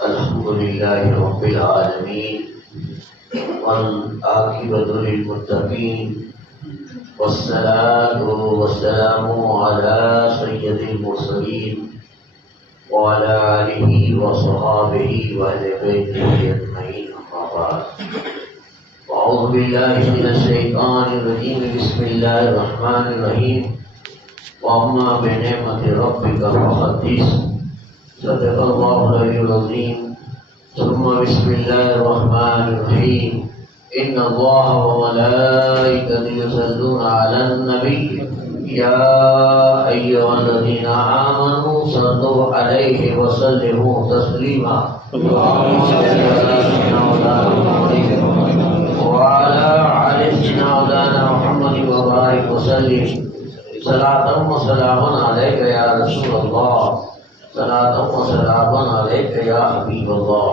الحمد لله رب العالمين والعاقبة للمتقين والصلاة والسلام على سيد المرسلين وعلى آله وصحابه وأهل بيته أجمعين أما بعد أعوذ بالله من الشيطان الرجيم بسم الله الرحمن الرحيم وأما بنعمة ربك فحدث صدق الله العلي العظيم ثم بسم الله الرحمن الرحيم إن الله وملائكته يصلون على النبي يا أيها الذين آمنوا صلوا عليه وسلموا تسليما اللهم صل على سيدنا محمد وعلى آل سيدنا محمد وبارك وسلم صلاة وسلاما عليك يا رسول الله صلاة وسلام عليك يا حبيب اللہ.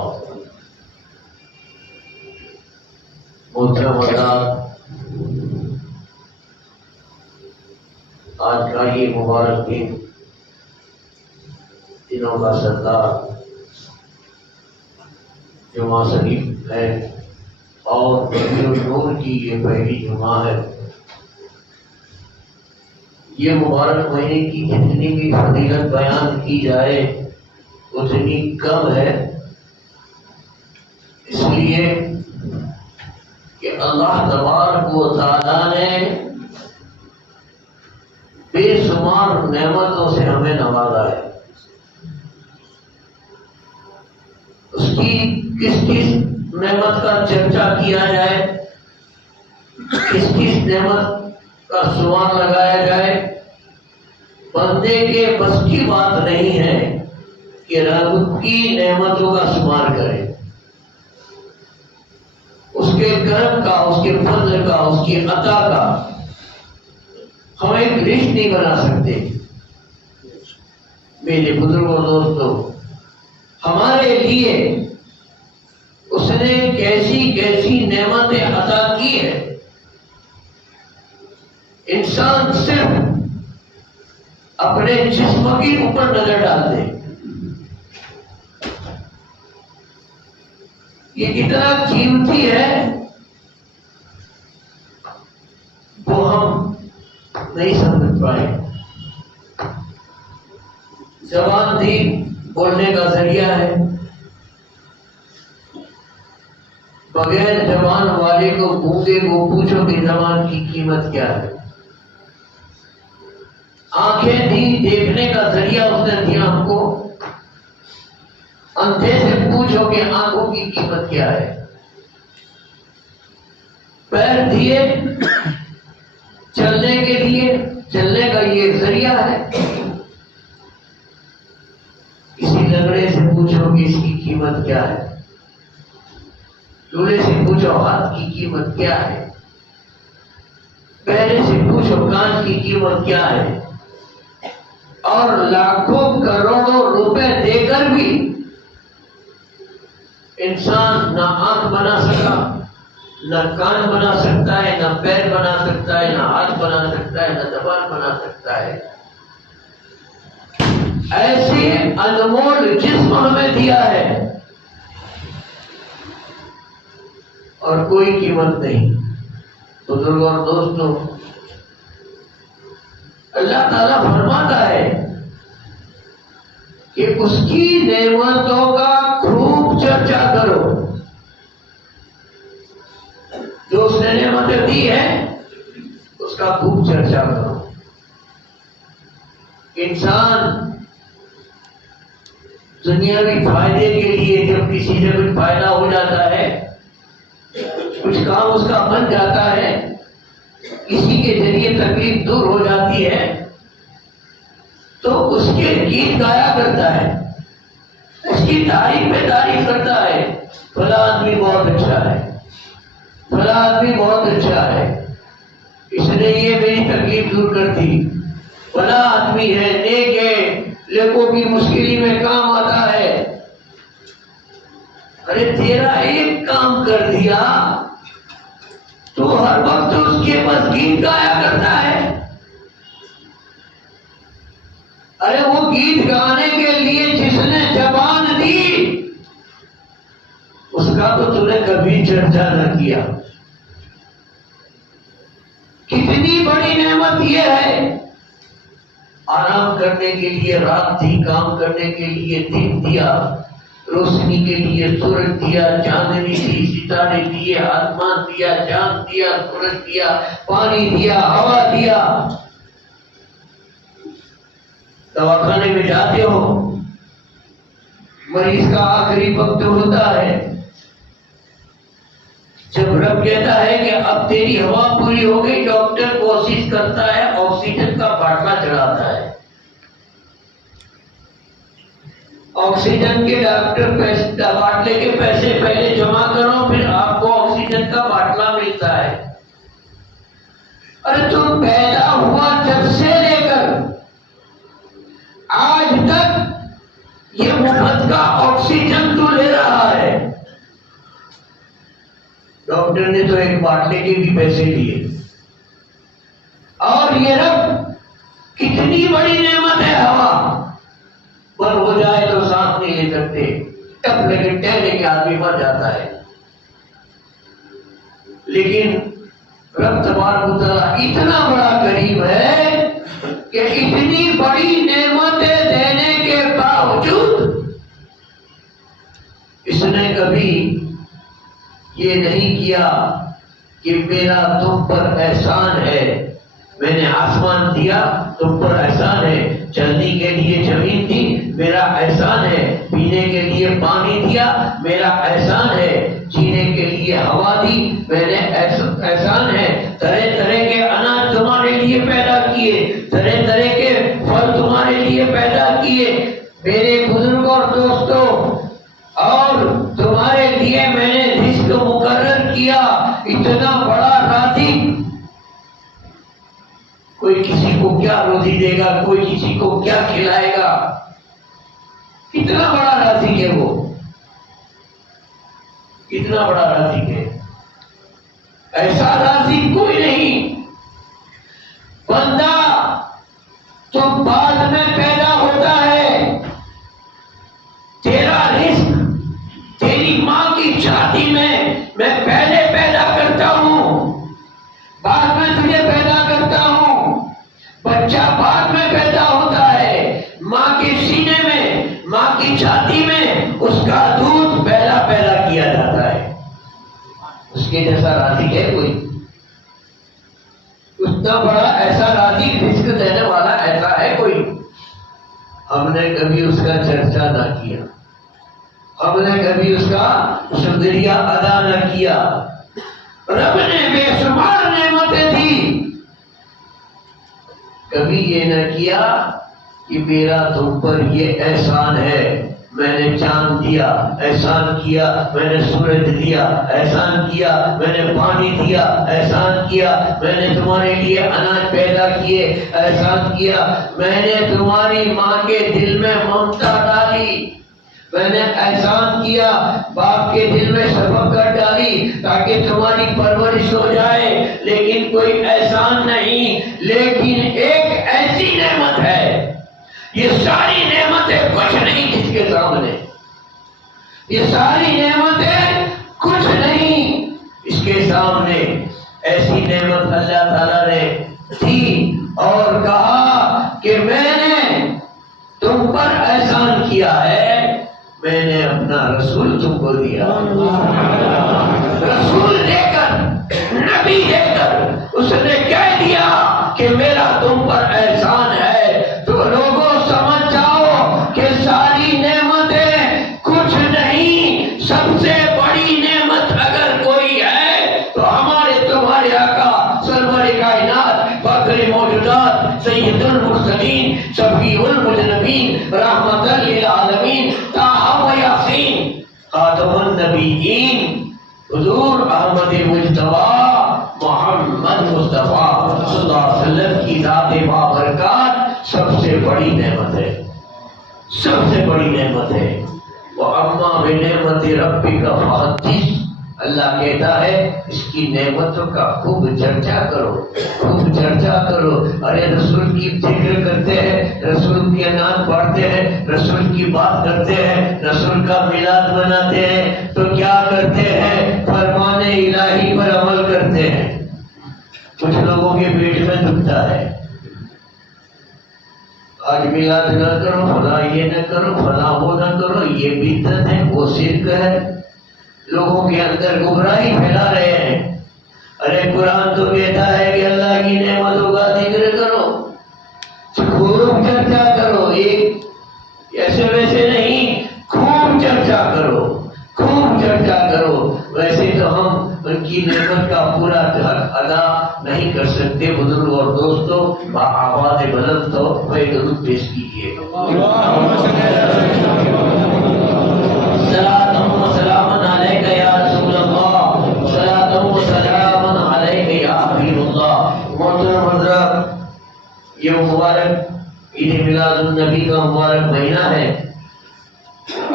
محترم حضرات، آج کا یہ مبارک دن دنوں کا سردار جمعہ شریف ہے اور ربیع النور کی یہ پہلی جمعہ ہے. یہ مبارک مہینے کی جتنی بھی فضیلت بیان کی جائے اتنی کم ہے، اس لیے کہ اللہ تبارک و تعالیٰ نے بے شمار نعمتوں سے ہمیں نوازا ہے. اس کی کس کس نعمت کا چرچا کیا جائے، کس کس نعمت کا شمار لگایا جائے، بندے کے بس کی بات نہیں ہے کہ رب کی نعمتوں کا شمار کرے. اس کے کرم کا، اس کے فضل کا، اس کی عطا کا ہم ایک لسٹ نہیں بنا سکتے. میرے بزرگوں دوستوں، ہمارے لیے اس نے کیسی کیسی نعمتیں عطا کی ہے. انسان صرف اپنے جسم کے اوپر نظر ڈال دے، یہ کتنا قیمتی ہے وہ ہم نہیں سمجھ پائے. زبان تھی بولنے کا ذریعہ ہے، بغیر زبان والے کو گونگے کو پوچھو کہ زبان کی قیمت کیا ہے. آنکھیں دی دیکھنے کا ذریعہ اس نے دیا ہم کو، اندھے سے پوچھو کہ آنکھوں کی قیمت کیا ہے. پیر دیے چلنے کے لیے، چلنے کا یہ ذریعہ ہے. کسی لنگڑے سے پوچھو کہ اس کی قیمت کیا ہے، لولے سے پوچھو ہاتھ کی قیمت کیا ہے، پیرے سے پوچھو کان کی قیمت کیا ہے. اور لاکھوں کروڑوں روپے دے کر بھی انسان نہ آنکھ بنا سکا، نہ کان بنا سکتا ہے، نہ پیر بنا سکتا ہے، نہ ہاتھ بنا سکتا ہے، نہ زبان بنا سکتا ہے. ایسے انمول جسم ہمیں دیا ہے اور کوئی قیمت نہیں. بزرگوں اور دوستوں، اللہ تعالیٰ فرماتا ہے کہ اس کی نعمتوں کا خوب چرچا کرو. جو اس نے نعمتیں دی ہیں اس کا خوب چرچا کرو. انسان دنیاوی فائدے کے لیے جب کسی سے کچھ فائدہ ہو جاتا ہے، کچھ کام اس کا بن جاتا ہے، کسی کے ذریعے تکلیف دور ہو جاتی ہے، تو اس کے گیت گایا کرتا ہے، اس کی تعریف میں تعریف کرتا ہے. فلاں آدمی بہت اچھا ہے، فلاں آدمی بہت اچھا ہے، اس نے یہ میری تکلیف دور کر دی. فلاں آدمی ہے، نیک ہے، لوگوں کی مشکلی میں کام آتا ہے. ارے تیرا ایک کام کر دیا تو ہر وقت اس کے پاس گیت گایا کرتا ہے. ارے وہ گیت گانے کے لیے جس نے کا تو تم نے کبھی چرچا نہ کیا. کتنی بڑی نعمت یہ ہے. آرام کرنے کے لیے رات تھی، کام کرنے کے لیے دن دیا، روشنی کے لیے سورج دیا، چاندنی دی، ستارے دیے، آسمان دیا، چاند دیا، سورج دیا، پانی دیا، ہوا دیا. دواخانے میں جاتے ہو، مریض کا آخری وقت ہوتا ہے، جب رب کہتا ہے کہ اب تیری ہوا پوری ہو گئی، ڈاکٹر کوشش کرتا ہے، آکسیجن کا باٹلا چڑھاتا ہے. آکسیجن کے ڈاکٹر باٹلے کے پیسے پہلے جمع کرو، پھر آپ کو آکسیجن کا باٹلا ملتا ہے. ارے تم پیدا ہوا جب سے لے کر آج تک یہ مفت کا آکسیجن تو لے رہا ہے. ڈاکٹر نے تو ایک باٹلے کے بھی پیسے لیے. اور یہ رب کتنی بڑی نعمت ہے. ہوا بند ہو جائے تو سانس نہیں لے سکتے، ٹپ لگے ٹہلے کے آدمی مر جاتا ہے. لیکن رب تبارک و تعالی اتنا بڑا کریم ہے کہ اتنی بڑی نعمتیں دینے کے باوجود اس نے کبھی یہ نہیں کیا کہ میرا تم پر احسان ہے، میں نے آسمان دیا تم پر احسان ہے، چلنے کے لیے زمین دی میرا احسان ہے، پینے کے لیے پانی دیا میرا احسان ہے، جینے کے لیے ہوا دی میں نے احسان ہے، طرح طرح کے اناج تمہارے لیے پیدا کیے، طرح طرح کے پھل تمہارے لیے پیدا کیے میرے بزرگوں اور دوستوں، اور تمہارے لیے میں نے رزق مقرر کیا. اتنا بڑا رازق کوئی کسی کو کیا روزی دے گا، کوئی کسی کو کیا کھلائے گا. کتنا بڑا رازق ہے وہ، کتنا بڑا رازق ہے. ایسا رازق کوئی نہیں. بندہ تو بعد میں پیدا ہوتا ہے، تیرا رزق تیری ماں کی چھاتی میں پہلے پیدا کرتا ہوں، بعد میں تجھے پیدا کرتا ہوں. بچہ بعد میں پیدا ہوتا ہے، ماں کے سینے میں، ماں کی چھاتی میں اس کا دودھ پہلا پیدا کیا جاتا ہے. اس کے جیسا رازق ہے کوئی؟ اتنا بڑا ایسا رازق رزق دینے والا ایسا ہے کوئی؟ ہم نے کبھی اس کا چرچا نہ کیا، ہم نے کبھی اس کا شکریہ ادا نہ کیا. رب نے بے شمار نعمتیں دی، کبھی یہ نہ کیا کہ میرا تم پر یہ احسان ہے، میں نے چاند دیا، احسان کیا، میں نے سورج دیا، احسان کیا، میں نے پانی دیا، احسان کیا، میں نے تمہارے لیے اناج پیدا کیے، احسان کیا، میں نے تمہاری ماں کے دل میں ممتا ڈالی، میں نے احسان کیا، باپ کے دل میں شفقت ڈالی تاکہ تمہاری پرورش ہو جائے. لیکن کوئی احسان نہیں. لیکن ایک ایسی نعمت ہے، یہ ساری نعمتیں کچھ نہیں جس کے سامنے، یہ ساری نعمتیں کچھ نہیں اس کے سامنے. ایسی نعمت اللہ تعالیٰ نے دی اور کہا کہ میں نے تم پر احسان کیا ہے، میں نے اپنا رسول تم کو دیا. رسول دے کر، نبی دے کر اس نے کہہ دیا کہ میرا تم پر احسان ہے. تو لوگوں سمجھ جاؤ کہ ساری نعمتیں کچھ نہیں. سب سے بڑی نعمت اگر کوئی ہے تو ہمارے تمہارے آقا سرور کائنات، فخر موجودات، سید المرسلین، شفیع المذنبین، رحمت للعالمین، یاسین، خاتم النبیین، حضور احمد مجتبی محمد مصطفیٰ صلی اللہ علیہ وسلم کی ذات بابرکات سب سے بڑی نعمت ہے، سب سے بڑی نعمت ہے. وَأَمَّا بِنِعْمَتِ رَبِّكَ فَحَدِّثْ. اللہ کہتا ہے اس کی نعمتوں کا خوب چرچا کرو، خوب چرچا کرو. ارے رسول کی ذکر کرتے ہیں، رسول کی نام پڑھتے ہیں، رسول کی بات کرتے ہیں، رسول کا میلاد مناتے ہیں تو کیا کرتے جھکتا ہے. آج میلاد نہ کرو، فلاں یہ نہ کرو، فلاں وہ نہ کرو، یہ بدعت ہے، وہ شرک ہے. لوگوں کے اندر گمراہی پھیلا رہے ہیں. ارے قرآن تو کہتا ہے کہ اللہ کی نعمتوں کا ذکر کرو، خوب چرچا کرو. ایک ایسے ویسے نہیں، خوب چرچا کرو، خوب چرچا کرو. ویسے تو ہم ان کی نعمت کا پورا حق ادا نہیں کر سکتے. بزرگ اور دوستوں، آواز بلند تو درود پیش کیجیے. صلاۃ و سلام علیک یا رسول اللہ، صلاۃ و سلام علیک یا حبیب اللہ. محترم حضرات، یہ مبارک عید میلاد النبی کا مبارک مہینہ ہے.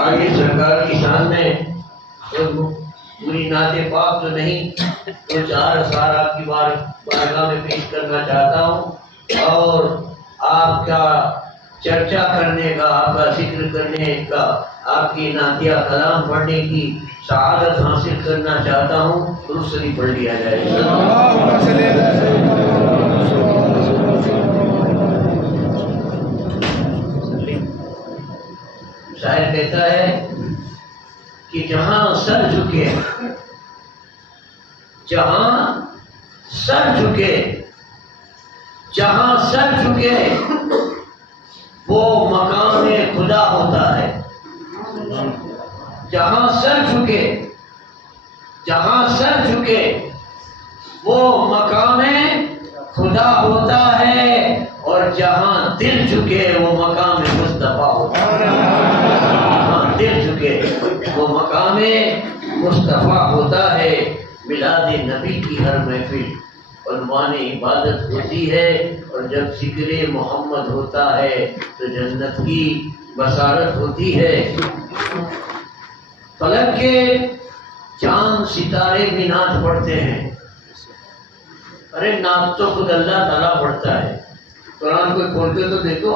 آگے سرکار کی شان میں پوری نعت پاک تو نہیں، تو 4 اشعار آپ کی بارگاہ میں پیش کرنا چاہتا ہوں، اور آپ کا چرچا کرنے کا، آپ کا ذکر کرنے کا، آپ کی نعتیہ کلام پڑھنے کی سعادت حاصل کرنا چاہتا ہوں. درود شریف پڑھ لیا جائے. شاعر کہتا ہے کہ جہاں سر جھکے، جہاں سر جھکے، جہاں سر جھکے وہ مقام خدا ہوتا ہے. جہاں سر جھکے، جہاں سر جھکے وہ مقام خدا ہوتا ہے، اور جہاں دل جھکے وہ مقام مصطفیٰ ہوتا ہے. جہاں دل جھکے وہ مقام مصطفیٰ ہوتا ہے. میلاد نبی کی ہر محفل عنوان عبادت ہوتی ہے، اور جب ذکر محمد ہوتا ہے تو جنت کی بشارت ہوتی ہے. فلک کے چاند ستارے بھی نعت پڑھتے ہیں. ارے نعت تو خود اللہ تعالیٰ پڑھتا ہے. قرآن کو کھول کے تو دیکھو.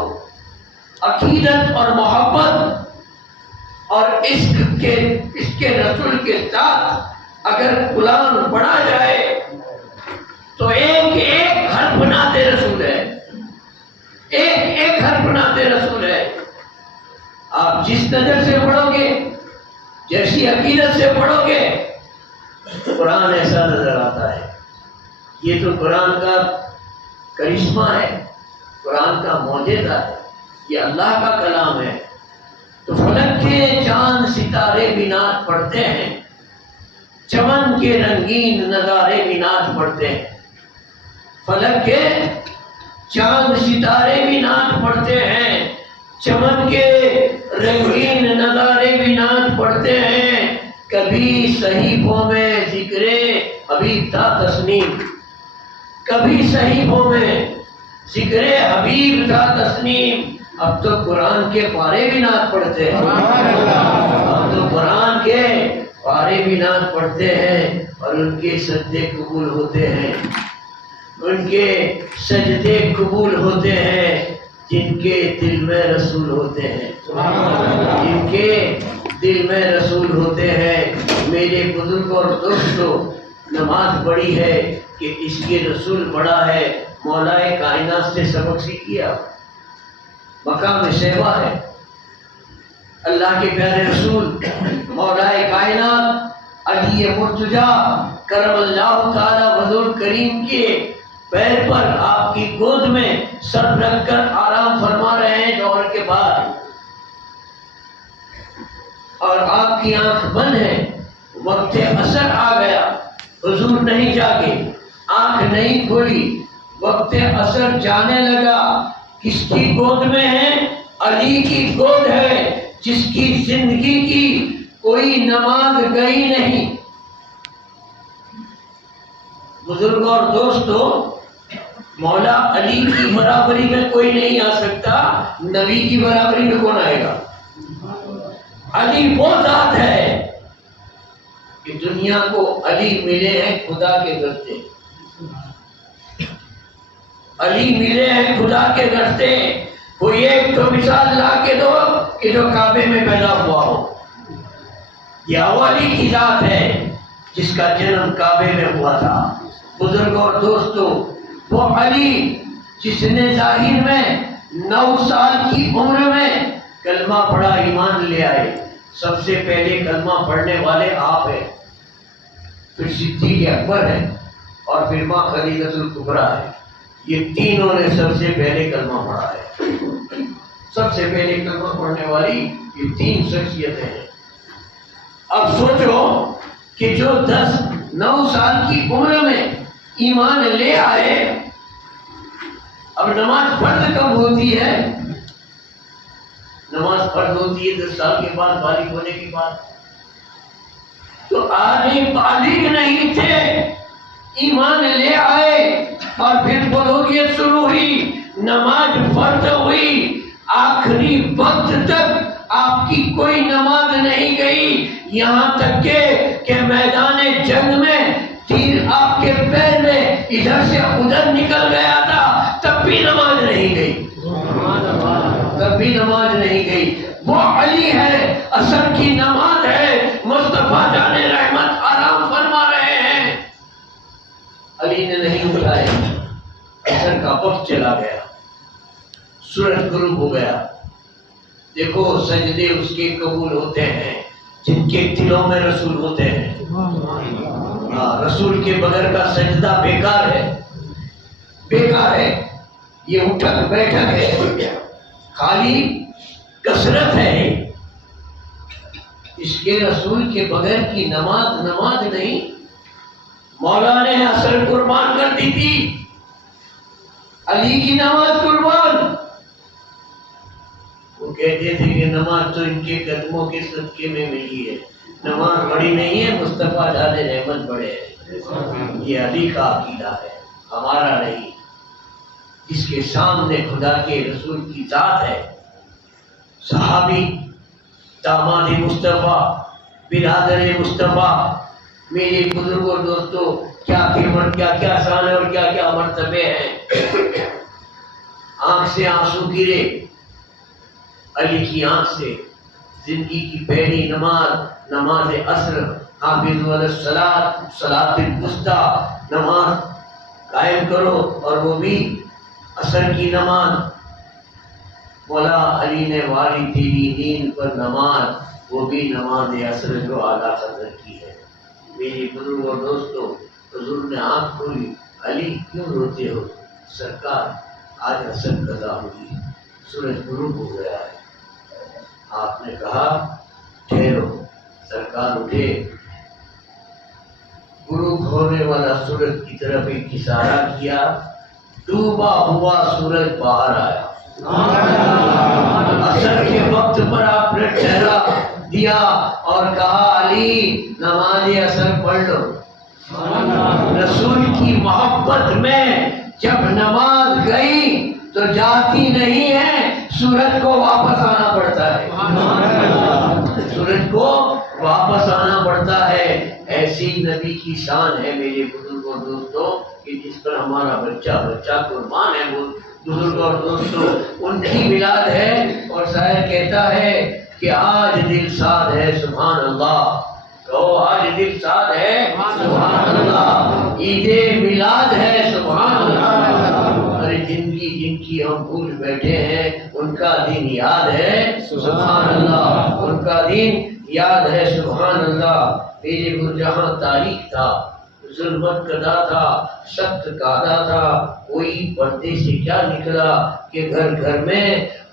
عقیدت اور محبت اور عشق کے رسول کے ساتھ اگر قرآن پڑھا جائے تو ایک ایک حرف نعت رسول ہے، ایک ایک حرف نعت رسول ہے. آپ جس نظر سے پڑھو گے، جیسی عقیدت سے پڑھو گے، قرآن ایسا نظر آتا ہے. یہ تو قرآن کا کرشمہ ہے، قرآن کا معجزہ ہے، یہ اللہ کا کلام ہے. تو فلک کے چاند ستارے بھی نعت پڑھتے ہیں، چمن کے رنگین نظارے بھی نعت پڑھتے ہیں. فلک کے چاند ستارے بھی نعت پڑھتے ہیں، چمن کے رنگین نظارے بھی نعت پڑھتے ہیں. کبھی صحیفوں میں ذکر حبیب تھا تصنیم، کبھی صحیفوں میں ذکر حبیب تھا تصنیم. اب تو قرآن کے پارے بھی نعت پڑھتے ہیں، اب تو قرآن کے پارے بھی نعت پڑھتے ہیں، اور ان کے سجدے قبول ہوتے ہیں. ان کے سجدے قبول ہوتے ہیں جن کے دل میں رسول ہوتے ہیں، جن کے دل میں رسول ہوتے ہیں. میرے بزرگ اور دوستوں، نماز پڑھی ہے کہ اس کے رسول پڑھا ہے. مولا کائنات سے سبق سیکھیا. مقام سیوا ہے. اللہ کے پیارے رسول مولا کائنات علی مرتضیٰ کرم اللہ تعالی حضور کریم کے پیر پر آپ کی گود میں سر رکھ کر آرام فرما رہے ہیں دور کے بعد، اور آپ کی آنکھ بند ہے. وقت عصر آ گیا، حضور نہیں جاگے، آنکھ نہیں کھولی. وقت عصر جانے لگا. کس کی گود میں ہے؟ علی کی گود ہے، جس کی زندگی کی کوئی نماز گئی نہیں. بزرگ اور دوستو، مولا علی کی برابری میں کوئی نہیں آ سکتا. نبی کی برابری میں کون آئے گا؟ علی وہ ذات ہے کہ دنیا کو علی ملے ہیں خدا کے گھر سے. علی ملے ہیں خدا کے گھر سے. کوئی ایک تو مثال لا کے دو کہ جو کعبے میں پیدا ہوا ہو. یہ علی کی ذات ہے جس کا جنم کعبے میں ہوا تھا. بزرگ اور دوستو، وہ علی جس نے ظاہر میں 9 سال کی عمر میں کلمہ پڑھا، ایمان لے آئے. سب سے پہلے کلمہ پڑھنے والے آپ ہیں، پھر صدیق اکبر ہے، اور پھر ماں خدیجہ الکبریٰ ہے. یہ تینوں نے سب سے پہلے کلمہ پڑھا ہے. سب سے پہلے کلمہ پڑھنے والی یہ 3 شخصیتیں ہیں. اب سوچو کہ جو 9 سال کی عمر میں ایمان لے آئے، اب نماز فرض کب ہوتی ہے؟ نماز فرض ہوتی ہے 10 سال کے بعد، بالغ ہونے کے بعد. تو آدمی بالغ نہیں تھے، ایمان لے آئے اور پھر بلوغیت شروع ہوئی، نماز فرض ہوئی. آخری وقت تک آپ کی کوئی نماز نہیں گئی، یہاں تک کہ میدان جنگ میں تیر آپ کے پیر میں ادھر سے ادھر نکل گیا تھا، تب بھی نماز نہیں گئی. تب بھی نماز نہیں گئی. وہ علی ہے، عصر کی نماز ہے، مصطفیٰ جان رحمت آرام فرما رہے ہیں، علی نے نہیں بلایا. عصر کا وقت چلا گیا، سورج غروب ہو گیا. دیکھو سجدے اس کے قبول ہوتے ہیں جن کے دلوں میں رسول ہوتے ہیں. رسول کے بغیر کا سجدہ بیکار ہے، بیکار ہے. یہ اٹھک بیٹھک ہے، خالی کثرت ہے. اس کے رسول کے بغیر کی نماز نماز نہیں. مولا نے عصر قربان کر دی تھی، علی کی نماز قربان. وہ کہتے تھے کہ نماز تو ان کے قدموں کے صدقے میں ملی ہے. نماز بڑی نہیں ہے، مصطفیٰ جان رحمت بڑے ہیں. یہ علی کا عقیدہ ہے، ہمارا نہیں. جس کے سامنے خدا کے رسول کی ذات ہے، صحابی، داماد مصطفیٰ، برادر مصطفیٰ. میرے بزرگوں اور دوستوں، کیا شان ہے اور کیا کیا مرتبے ہیں. آنکھ سے آنسو گرے علی کی آنکھ سے. زندگی کی پہلی نماز، نماز عصر، حافظوا علی الصلاۃ، صلاۃ الوسطی، نماز قائم کرو، اور وہ بھی عصر کی نماز. مولا علی نے واری تیری نیند پر نماز، وہ بھی نماز عصر جو اعلیٰ قدر کی ہے. میرے بزرگوں اور دوستوں، حضور نے آنکھ کھولی، علی کیوں روتے ہو؟ سرکار آج عصر قضا ہوئی، سورج غروب ہو گیا ہے. آپ نے کہا ٹھہرو. سرکار اٹھے، غروب ہونے والا سورج کی طرف ایک اشارہ کیا، ڈوبا ہوا سورج باہر آیا. عصر کے وقت پر آپ نے چہرہ دیا اور کہا علی نماز عصر پڑھ لو. رسول کی محبت میں جب نماز گئی تو جاتی نہیں ہے، سورج کو واپس آنا پڑتا ہے. سورج کو واپس آنا پڑتا ہے. ایسی نبی کی شان ہے میرے بزرگوں اور دوستوں کہ جس پر ہمارا بچہ قربان ہے. وہ بزرگوں اور دوستوں، ان کی میلاد ہے اور شاعر کہتا ہے کہ آج دل شاد ہے سبحان اللہ. کہو آج دل شاد ہے سبحان اللہ. عید میلاد ہے سبحان اللہ. ارے زندگی جن کی ہم بھول بیٹھے ہیں ان کا دن یاد ہے سبحان اللہ. ان کا دن یاد ہے سبحان اللہ. میرے جہاں تاریخ تھا، ظلمت کدا تھا، سخت کادا تھا، کوئی پردے سے کیا نکلا کہ گھر گھر میں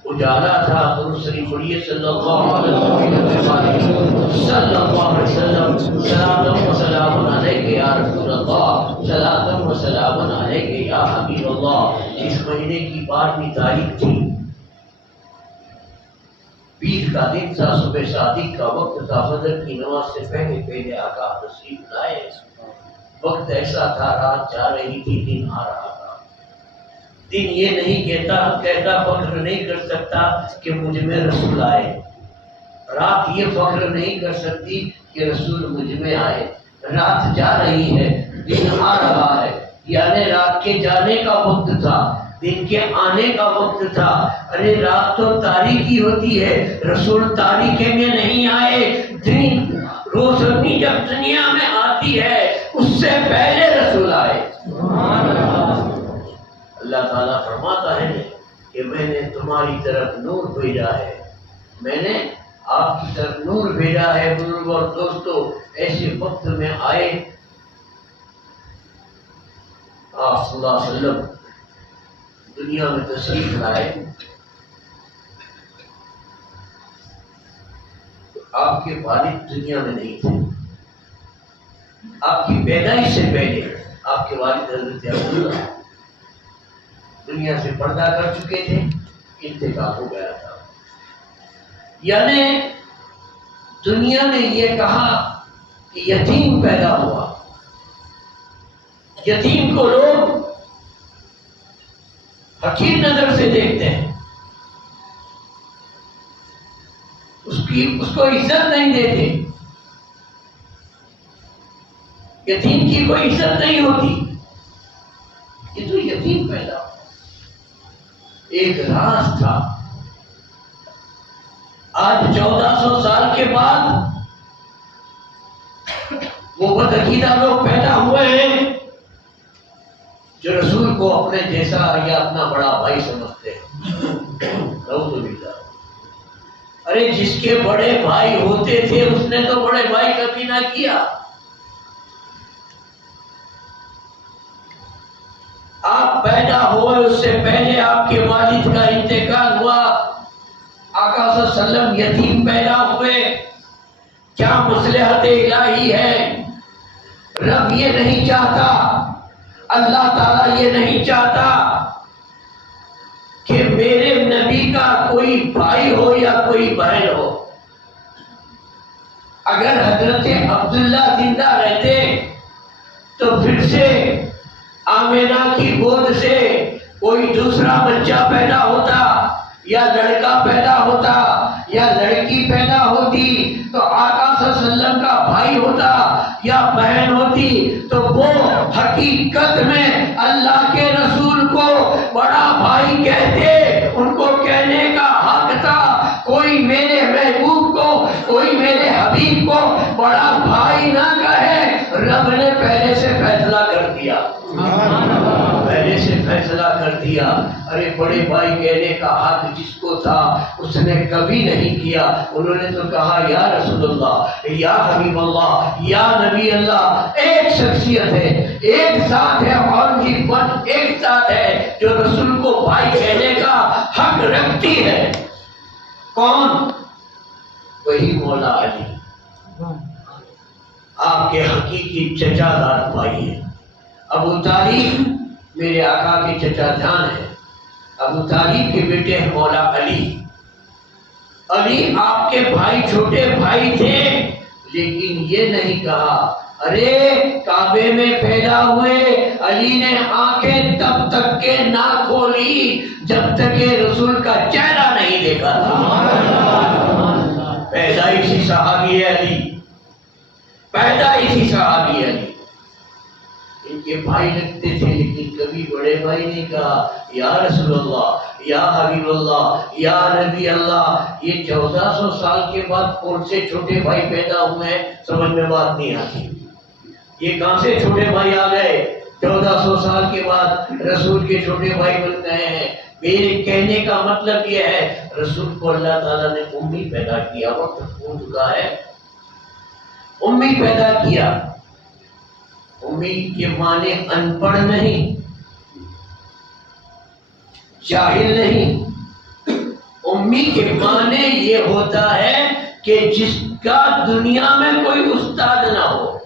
اجالا تھا. تو شریف پڑھیے صلی اللہ علیہ وسلم، صلی اللہ علیہ وسلم. صلاۃ و سلام علیک یا رسول اللہ، صلاۃ و سلام علیک یا حبیب اللہ. اس مہینے کی 12ویں تاریخ تھی، عید کا دن تھا، صبح شادی کا وقت تھا. فجر کی نماز سے پہلے پہلے آقا تشریف لائے. وقت ایسا تھا، رات جا رہی تھی، دن آ رہا تھا. دن یہ نہیں کہتا فخر نہیں کر سکتا کہ مجھ میں رسول آئے. رات یہ فخر نہیں کر سکتی کہ رسول مجھ میں آئے. رات جا رہی ہے، دن آ رہا ہے. یعنی رات کے جانے کا وقت تھا، دن کے آنے کا وقت تھا. ارے رات تو تاریخی ہوتی ہے، رسول تاریخی میں نہیں آئے. دن روشنی جب دنیا میں آتی ہے اس سے پہلے رسول آئے. تعالیٰ فرماتا ہے کہ میں نے تمہاری طرف نور بھیجا ہے، میں نے آپ کی طرف نور بھیجا ہے۔ بزرگ اور دوستو، ایسے وقت میں آئے آپ صلی اللہ علیہ وسلم دنیا میں تشریف لائے، آپ کے والد دنیا میں نہیں تھے۔ آپ کی پیدائش سے پہلے آپ کے والد حضرت عبداللہ دنیا سے پردہ کر چکے تھے، انتقال ہو گیا تھا۔ یعنی دنیا نے یہ کہا کہ یتیم پیدا ہوا۔ یتیم کو لوگ حقیر نظر سے دیکھتے ہیں، اس کو عزت نہیں دیتے، یتیم کی کوئی عزت نہیں ہوتی۔ یہ تو یتیم پیدا ہوا، ایک راز تھا۔ آج 1400 سال کے بعد وہ بدعقیدہ لوگ پیدا ہوئے ہیں جو رسول کو اپنے جیسا یا اپنا بڑا بھائی سمجھتے ہیں۔ نعوذ باللہ۔ ارے جس کے بڑے بھائی ہوتے تھے اس نے تو بڑے بھائی کبھی نہ کیا۔ آپ پیدا ہوئے اس سے پہلے آپ کے والد کا انتقال ہوا، آقا صلی اللہ علیہ وسلم یتیم پیدا ہوئے۔ کیا مصلحت الہی ہے؟ رب یہ نہیں چاہتا، اللہ تعالیٰ یہ نہیں چاہتا کہ میرے نبی کا کوئی بھائی ہو یا کوئی بہن ہو۔ اگر حضرت عبداللہ زندہ رہتے تو پھر سے آمینہ کی گود سے کوئی دوسرا بچہ پیدا ہوتا، یا لڑکا پیدا ہوتا یا لڑکی پیدا ہوتی تو آقا صلی اللہ علیہ وسلم کا بھائی ہوتا یا بہن ہوتی تو وہ حقیقت میں اللہ کے رسول کو بڑا بھائی کہتے، ان کو کہنے کا حق تھا۔ کوئی میرے محبوب کو، کوئی میرے حبیب کو بڑا بھائی نہ کہے۔ رب نے پہلے سے فیصلہ کر دیا، پہلے سے فیصلہ کر دیا۔ ارے بڑے بھائی کہنے کا حق جس کو تھا اس نے کبھی نہیں کیا۔ انہوں نے تو کہا یا رسول اللہ، یا حبیب اللہ، یا نبی اللہ۔ ایک شخصیت ہے، ایک ذات ہے، اور جی ون ایک ذات ہے جو رسول کو بھائی کہنے کا حق رکھتی ہے۔ کون؟ وہی مولا علی، آپ کے حقیقی چچا دار بھائی ہیں۔ ابو طالب میرے آقا کے چچا جان ہے، ابو طالب کے بیٹے ہیں مولا علی۔ علی آپ کے بھائی چھوٹے بھائی تھے، لیکن یہ نہیں کہا ارے کعبے میں پیدا ہوئے علی نے آنکھیں تب تک کے نہ کھولی جب تک کہ رسول کا چہرہ نہیں دیکھا تھا۔ پیدائشی صحابی ہے علی، پیدائشی صحابی ہے علی۔ ان کے بھائی لگتے تھے لیکن کبھی بڑے بھائی نے کہا یا رسول اللہ، یا حبیب اللہ، یا نبی اللہ۔ یہ 1400 سال کے بعد کون سے چھوٹے بھائی پیدا ہوئے ہیں سمجھ میں بات نہیں آتی۔ یہ کہاں سے چھوٹے بھائی آ گئے؟ 1400 سال کے بعد رسول کے چھوٹے بھائی بن گئے ہیں۔ میرے کہنے کا مطلب یہ ہے رسول کو اللہ تعالیٰ نے امی پیدا کیا، وقت ہو چکا ہے، امی پیدا کیا۔ امی کے معنی ان پڑھ نہیں، جاہل نہیں، امی کے معنی یہ ہوتا ہے کہ جس کا دنیا میں کوئی استاد نہ ہو۔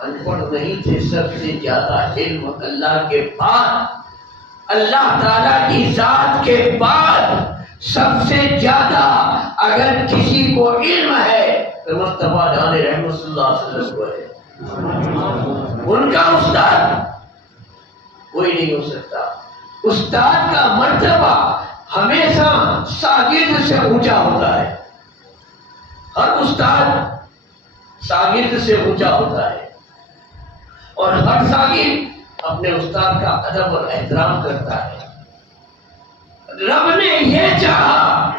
ان پڑھ نہیں تھے، سب سے زیادہ علم اللہ کے بعد، اللہ تعالیٰ کی ذات کے بعد سب سے زیادہ اگر کسی کو علم ہے تو مصطفیٰ جان رحمت صلی اللہ علیہ وسلم کو ہے۔ ان کا استاد کوئی نہیں ہو سکتا۔ استاد کا مرتبہ ہمیشہ شاگرد سے اونچا ہوتا ہے، ہر استاد شاگرد سے اونچا ہوتا ہے، اور ہر شاگرد اپنے استاد کا ادب اور احترام کرتا ہے۔ رب نے یہ چاہا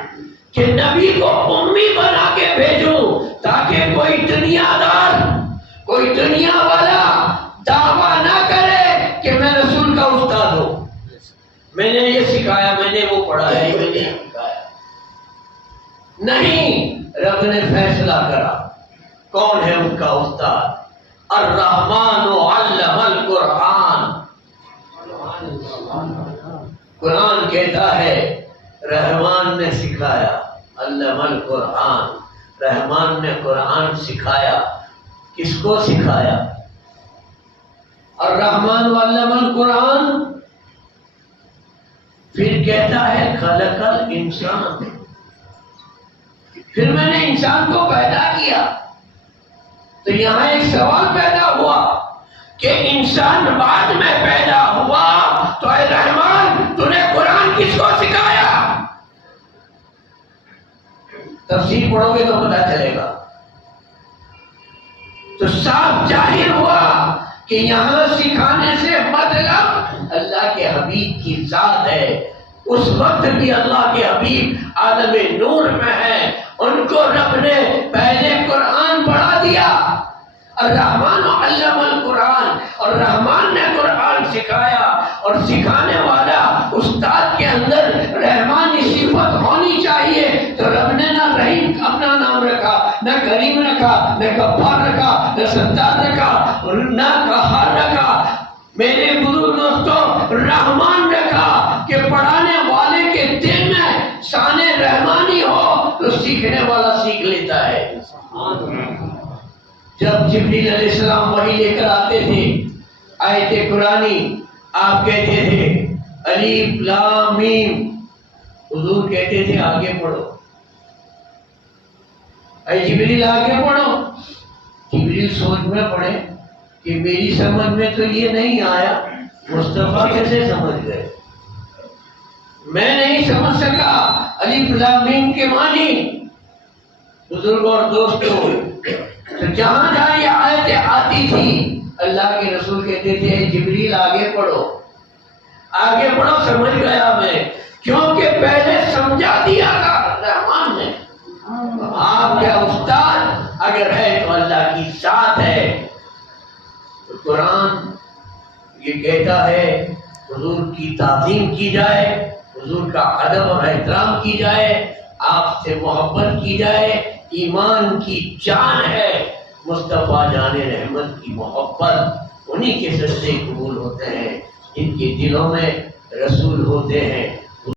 کہ نبی کو امی بنا کے بھیجوں تاکہ کوئی دنیا دار، کوئی دنیا والا دعویٰ نہ کرے کہ میں رسول کا استاد میں نے یہ سکھایا، میں نے وہ پڑھا ہے، میں نے یہ سکھایا نہیں۔ رب نے فیصلہ کرا کون ہے ان کا استاد؟ الرحمن علم القرآن۔ قرآن کہتا ہے رحمان نے سکھایا، علم القرآن، رحمان نے قرآن سکھایا۔ کس کو سکھایا؟ الرحمن علم القرآن۔ پھر کہتا ہے خلق الانسان، پھر میں نے انسان کو پیدا کیا۔ تو یہاں ایک سوال پیدا ہوا کہ انسان بعد میں پیدا ہوا تو اے رحمان تو نے قرآن کس کو سکھایا؟ تفسیر پڑھو گے تو پتہ چلے گا۔ تو صاف ظاہر ہوا کہ یہاں سکھانے سے مطلب اللہ کے حبیب کی ذات ہے۔ اس وقت بھی اللہ کے حبیب عالم نور میں ہے، ان کو رب نے پہلے قرآن پڑھا دیا۔ الرحمن علم القرآن، اور رحمان نے قرآن سکھایا، اور سکھانے والا استاد کے اندر رحمانی صفت ہونی چاہیے۔ تو رب نے نہ رحیم اپنا نام رکھا، نہ کریم رکھا، نہ غفار رکھا، نہ ستار رکھا، نہ قہار رکھا۔ میرے بزرگ دوستوں رحمان رکھا کہ پڑھانے والے کے دل میں شان رحمانی ہو تو سیکھنے والا سیکھ لیتا ہے۔ جب جبریل علیہ السلام وحی لے کر آتے تھے آیت قرآنی، آپ کہتے تھے الف لام میم، حضور کہتے تھے آگے پڑھو، اے جبریل آگے پڑھو۔ جبریل سوچ میں پڑھے کہ میری سمجھ میں تو یہ نہیں آیا، مصطفیٰ کیسے سمجھ گئے؟ میں نہیں سمجھ سکا الف لام میم کے معنی۔ بزرگوں اور دوستوں، تو جہاں جہاں یہ آیتیں آتی تھی اللہ کے رسول کہتے تھے جبریل آگے پڑھو، آگے پڑھو، سمجھ گیا میں، کیونکہ پہلے سمجھا دیا تھا رحمان نے۔ آپ کا استاد اگر ہے تو اللہ کی ذات ہے۔ تو قرآن یہ کہتا ہے حضور کی تعظیم کی جائے، حضور کا ادب اور احترام کی جائے، آپ سے محبت کی جائے، ایمان کی جان ہے۔ مصطفیٰ جان رحمت کی محبت، انہی کے سجدے قبول ہوتے ہیں جن کے دلوں میں رسول ہوتے ہیں۔